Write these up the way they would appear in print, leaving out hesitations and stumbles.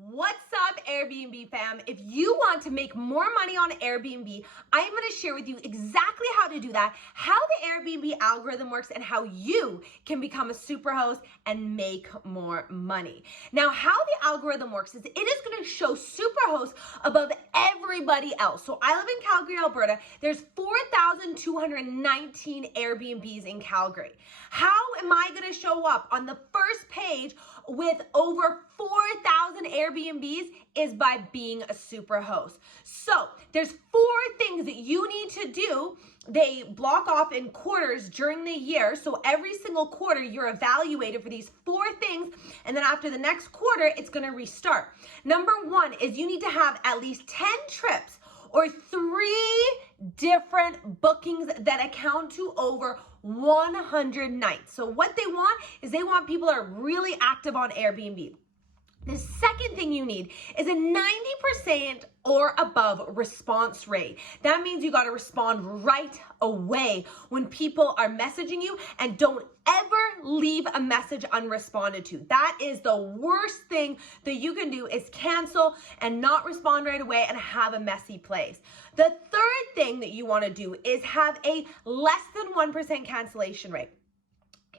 What's up, Airbnb fam? If you want to make more money on Airbnb, I'm going to share with you exactly how to do that, how the Airbnb algorithm works, and how you can become a superhost and make more money. Now, how the algorithm works is it is going to show superhosts above everybody else. So I live in Calgary, Alberta. There's 4,219 Airbnbs in Calgary. How am I going to show up on the first page with over 4,000 Airbnbs is by being a super host. So there's 4 things that you need to do. They block off in quarters during the year. So every single quarter you're evaluated for these 4 things. And then after the next quarter, it's going to restart. Number 1 is you need to have at least 10 trips or 3 different bookings that account to over 100 nights. So what they want is they want people that are really active on Airbnb. The second thing you need is a 90% or above response rate. That means you got to respond right away when people are messaging you, and don't ever leave a message unresponded to. That is the worst thing that you can do, is cancel and not respond right away and have a messy place. The third thing that you want to do is have a less than 1% cancellation rate.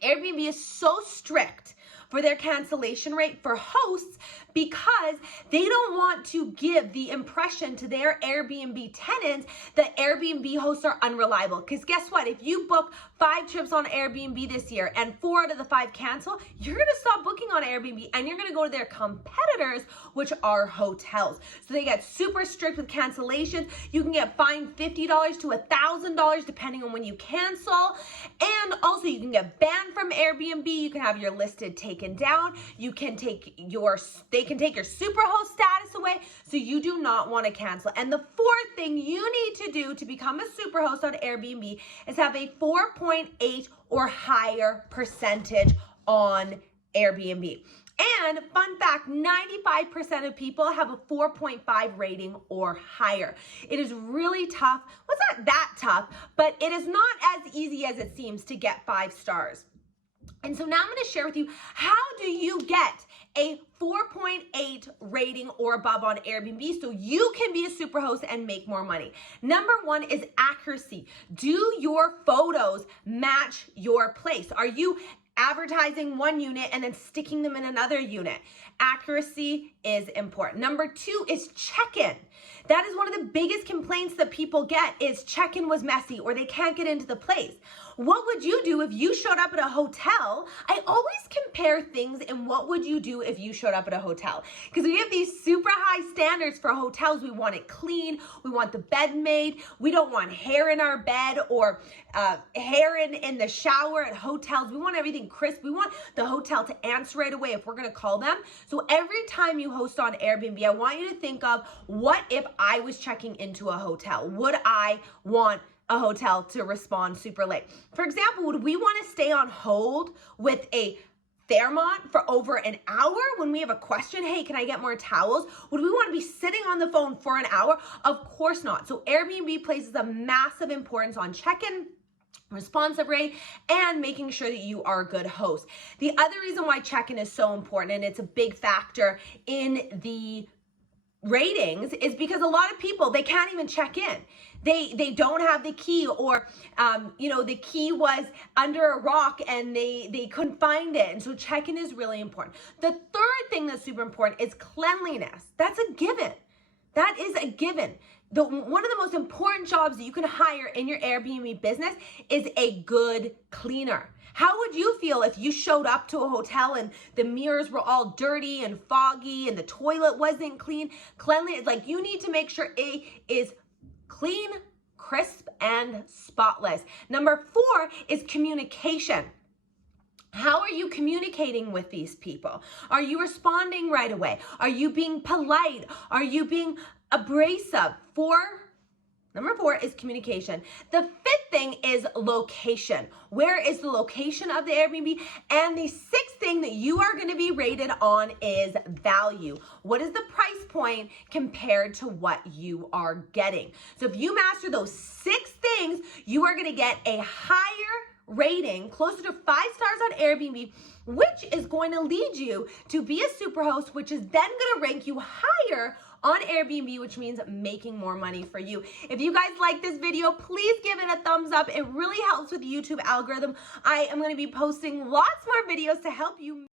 Airbnb is so strict for their cancellation rate for hosts because they don't want to give the impression to their Airbnb tenants that Airbnb hosts are unreliable. Because guess what? If you book 5 trips on Airbnb this year and 4 out of the 5 cancel, you're going to stop booking on Airbnb and you're going to go to their competitors, which are hotels. So they get super strict with cancellations. You can get fined $50 to $1,000 depending on when you cancel. And also you can get banned from Airbnb. You can have your listed taken down. They can take your superhost status away. So you do not want to cancel. And the 4th thing you need to do to become a superhost on Airbnb is have a 4.8 or higher percentage on Airbnb. And fun fact, 95% of people have a 4.5 rating or higher. It is really tough. Well, it's not that tough, but it is not as easy as it seems to get 5 stars. And so now I'm going to share with you, how do you get a 4.8 rating or above on Airbnb so you can be a superhost and make more money? Number 1 is accuracy. Do your photos match your place? Are you advertising one unit and then sticking them in another unit? Accuracy is important. Number 2 is check-in. That is one of the biggest complaints that people get, is check-in was messy or they can't get into the place. What would you do if you showed up at a hotel? I always compare things in what would you do if you showed up at a hotel, because we have these super high standards for hotels. We want it clean. We want the bed made. We don't want hair in our bed or hair in the shower at hotels. We want everything crisp. We want the hotel to answer right away if we're going to call them. So every time you host on Airbnb, I want you to think of, what if I was checking into a hotel? Would I want a hotel to respond super late? For example, would we want to stay on hold with a Fairmont for over an hour when we have a question? Hey, can I get more towels? Would we want to be sitting on the phone for an hour? Of course not. So Airbnb places a massive importance on check-in, responsive rate, and making sure that you are a good host. The other reason why check-in is so important, and it's a big factor in the ratings, is because a lot of people, they can't even check in. They don't have the key, or the key was under a rock and they couldn't find it. And so check-in is really important. The third thing that's super important is cleanliness. That's a given. That is a given. One of the most important jobs that you can hire in your Airbnb business is a good cleaner. How would you feel if you showed up to a hotel and the mirrors were all dirty and foggy and the toilet wasn't clean? Cleanliness, like, you need to make sure it is clean, crisp, and spotless. Number 4 is communication. How are you communicating with these people? Are you responding right away? Are you being polite? Are you being abrasive? Number 4 is communication. The 5th thing is location. Where is the location of the Airbnb? And the 6th thing that you are going to be rated on is value. What is the price point compared to what you are getting? So if you master those 6 things, you are going to get a higher rating, closer to 5 stars on Airbnb, which is going to lead you to be a superhost, which is then going to rank you higher on Airbnb, which means making more money for you. If you guys like this video, please give it a thumbs up. It really helps with the YouTube algorithm. I am going to be posting lots more videos to help you